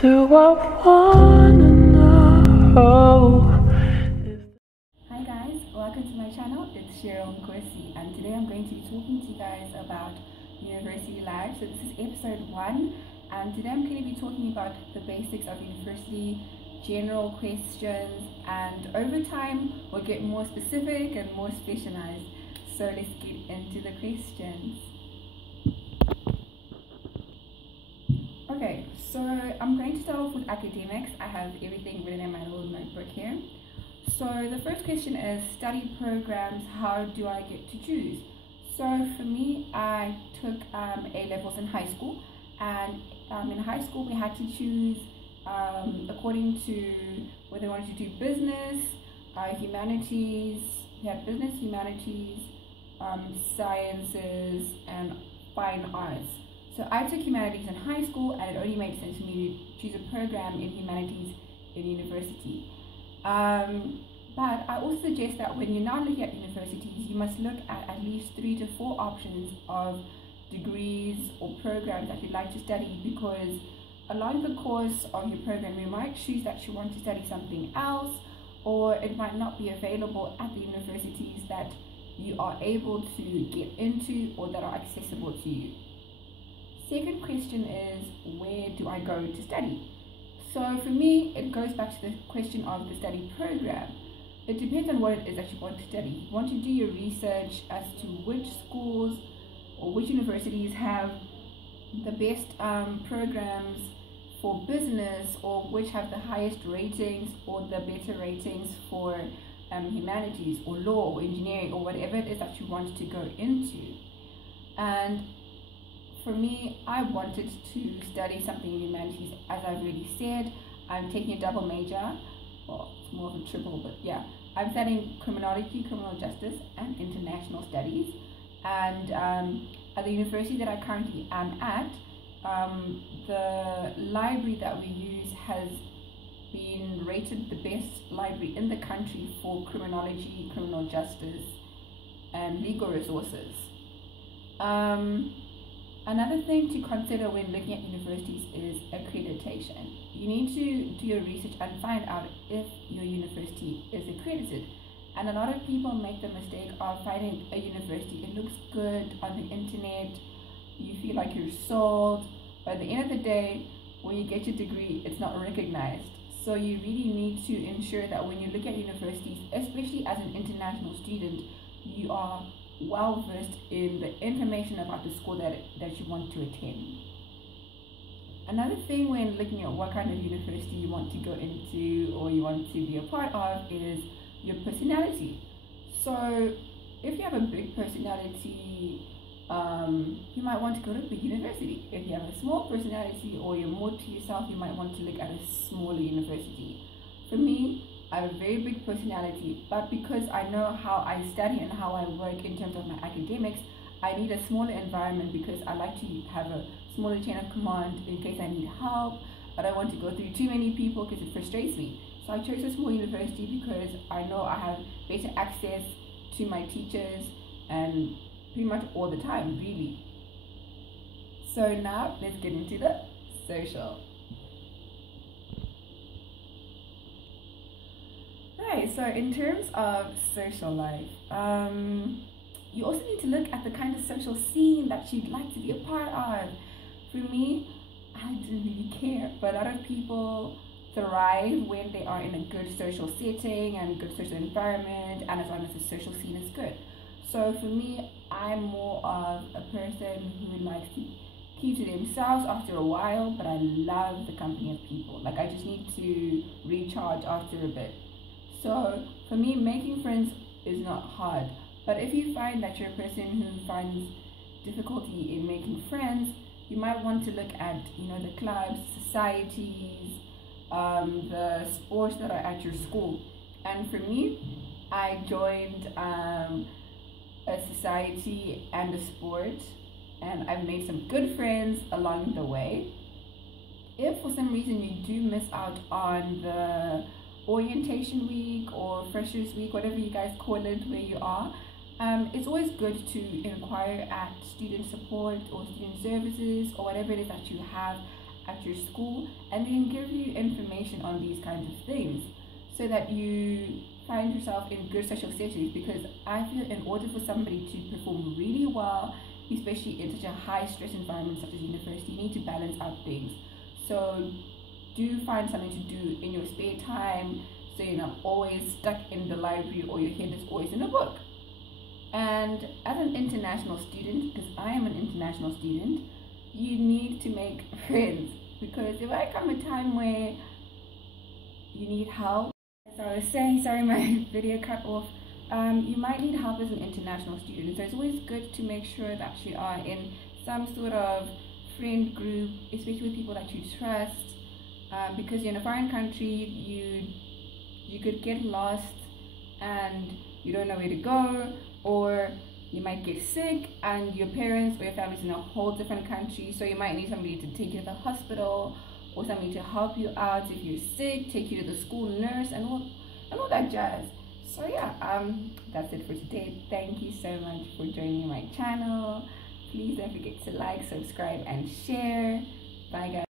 to what I wanna know. Hi guys, welcome to my channel. It's Cheryl Nkosi, and today I'm going to be talking to you guys about university life. So this is episode 1, and today I'm going to be talking about the basics of university, general questions, and over time we'll get more specific and more specialized. So let's get into the questions. Okay, so I'm going to start off with academics. I have everything written in my little notebook here. So the first question is study programs, how do I get to choose? So for me, I took A-levels in high school, and in high school we had to choose according to whether we wanted to do business, humanities. We had business, humanities, sciences, and fine arts. So I took humanities in high school, and it only made sense for me to choose a program in humanities in university. But I also suggest that when you're now looking at universities, you must look at least 3 to 4 options of degrees or programs that you'd like to study, because along the course of your program you might choose that you want to study something else, or it might not be available at the universities that you are able to get into or that are accessible to you. Second question is, where do I go to study? So for me, it goes back to the question of the study program. It depends on what it is that you want to study. You want to do your research as to which schools or which universities have the best programs for business, or which have the highest ratings or the better ratings for humanities or law or engineering or whatever it is that you want to go into. And for me, I wanted to study something in humanities. As I've already said, I'm taking a double major. Well, it's more of a triple, but yeah. I'm studying criminology, criminal justice, and international studies. And at the university that I currently am at, the library that we use has been rated the best library in the country for criminology, criminal justice, and legal resources. Another thing to consider when looking at universities is accreditation. You need to do your research and find out if your university is accredited. And a lot of people make the mistake of finding a university. It looks good on the internet, you feel like you're sold, but at the end of the day, when you get your degree, it's not recognized. So you really need to ensure that when you look at universities, especially as an international student, you are well versed in the information about the school that you want to attend. Another thing when looking at what kind of university you want to go into or you want to be a part of is your personality. So if you have a big personality, you might want to go to a big university. If you have a small personality or you're more to yourself, you might want to look at a smaller university. For me, I have a very big personality, but because I know how I study and how I work in terms of my academics, I need a smaller environment because I like to have a smaller chain of command in case I need help. I don't want to go through too many people because it frustrates me. So I chose a small university because I know I have better access to my teachers and pretty much all the time, really. So now let's get into the social. So in terms of social life, you also need to look at the kind of social scene that you'd like to be a part of. For me, I didn't really care, but a lot of people thrive when they are in a good social setting and good social environment, and as long as the social scene is good. So for me, I'm more of a person who likes to keep to themselves after a while, but I love the company of people. Like, I just need to recharge after a bit. So for me, making friends is not hard, but if you find that you're a person who finds difficulty in making friends, you might want to look at, the clubs, societies, the sports that are at your school. And for me, I joined a society and a sport, and I've made some good friends along the way. If for some reason you do miss out on the orientation week or freshers week, whatever you guys call it where you are, it's always good to inquire at student support or student services or whatever it is that you have at your school, and they can give you information on these kinds of things so that you find yourself in good social settings. Because I feel in order for somebody to perform really well, especially in such a high stress environment such as university, you need to balance out things. So do find something to do in your spare time, so you're not always stuck in the library or your head is always in a book. And as an international student, because I am an international student, you need to make friends, because there might come a time where you need help. As I was saying, sorry my video cut off, you might need help as an international student, so it's always good to make sure that you are in some sort of friend group, especially with people that you trust, because you're in a foreign country, you could get lost and you don't know where to go, or you might get sick and your parents or your family's in a whole different country, so you might need somebody to take you to the hospital or somebody to help you out if you're sick, take you to the school nurse and all that jazz. So yeah, that's it for today. Thank you so much for joining my channel. Please don't forget to like, subscribe and share. Bye guys.